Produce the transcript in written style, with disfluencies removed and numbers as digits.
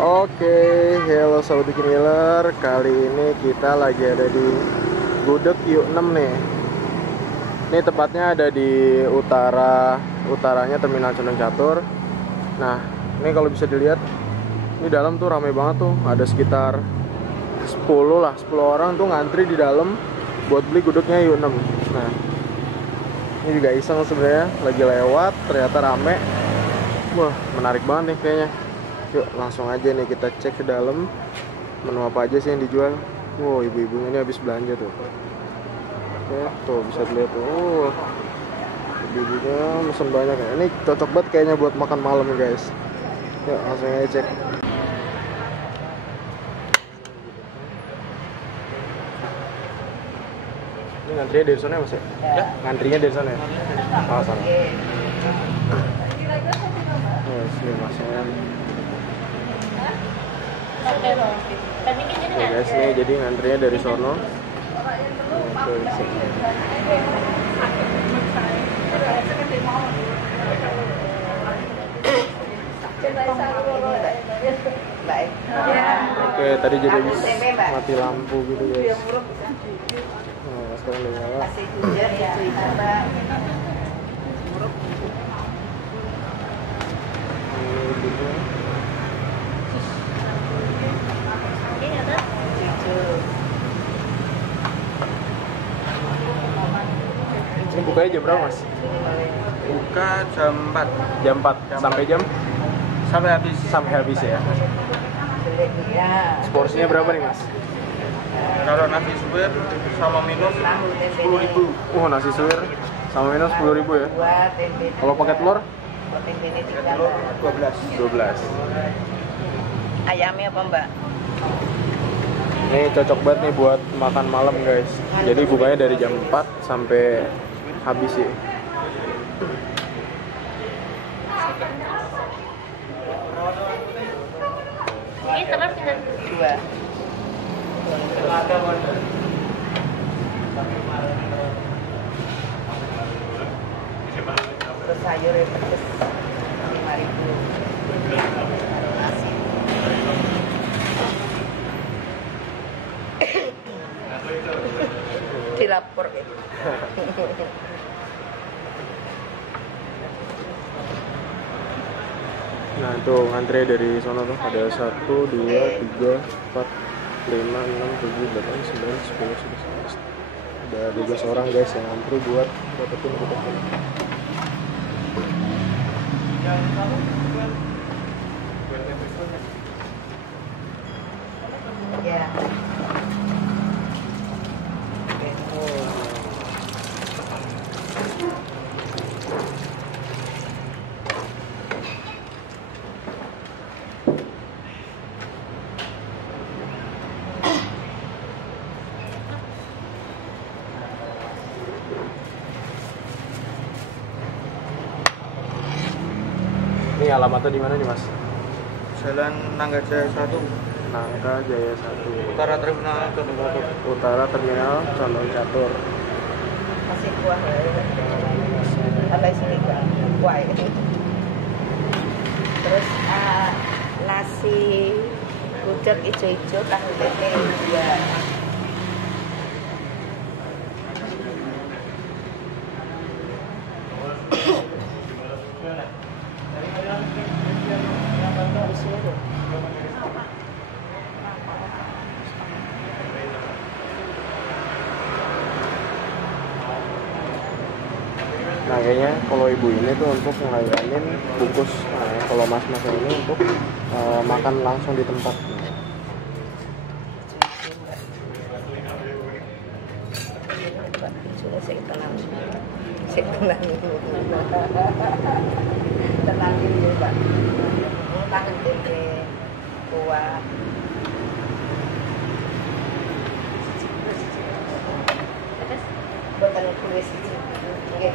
Oke, hello Sobat Bikin Ngiler. Kali ini kita lagi ada di Gudeg U6 nih. Ini tepatnya ada di utaranya Terminal Condong Catur. Nah, ini kalau bisa dilihat, ini dalam tuh ramai banget tuh. Ada sekitar 10 orang tuh ngantri di dalam buat beli gudegnya U6. Nah, ini juga iseng sebenarnya, lagi lewat ternyata rame. Wah, menarik banget nih kayaknya. Yuk langsung aja nih kita cek ke dalam menu apa aja sih yang dijual. Wow, ibu-ibunya ini habis belanja tuh. Oke, tuh bisa dilihat tuh. Ibu-ibunya mesen banyak ya. Ini cocok banget kayaknya buat makan malam guys. Yuk langsung aja cek. Ini ngantrinya dari sana ya mas ya? Ya. Ngantrinya dari sana ya? Oh, sana. Sini masnya. Oke guys, nih jadi ngantrinya dari sono. Oke, tadi jadi mati lampu gitu guys. Nah, sekarang udah nyala. Ini bukanya jam berapa mas? Buka jam 4. Jam 4 sampai jam? Sampai habis ya. Porsinya berapa nih mas? Kalau nasi suwir sama minum 10.000. Nasi suwir sama minum 10.000 ya. Kalau pakai telur? Telur 12. Ayamnya apa mbak? Ini cocok banget nih buat makan malam guys. Jadi bukanya dari jam 4 sampai habis sih. Ini telur tinggal 2. Terus sayur ya pedes 5.000. Dilapor ya. Nah tuh ngantri dari sono tuh ada 1, 2, 3, 4, 5, 6, 7, 8, 9, 10, 11. Ada 12 orang guys yang ngantri buat dapetin gudeg. Ya. Ini alamatnya di mana nih mas? Jalan Nangga Jaya 1. Nangka Jaya 1. Utara Terminal Condong Catur. Utara Terminal Condong Catur. Masih kuah ya. Tambah sini kuah itu. Terus nasi gudeg hijau-hijau tahu tempe 2. Nah kayaknya kalau ibu ini tuh untuk ngelayanin bungkus. Nah, kalau mas-mas ini untuk makan langsung di tempat. Tenang dulu mbak. Tahu tempe kuah. Bukan kulit sih. Oke,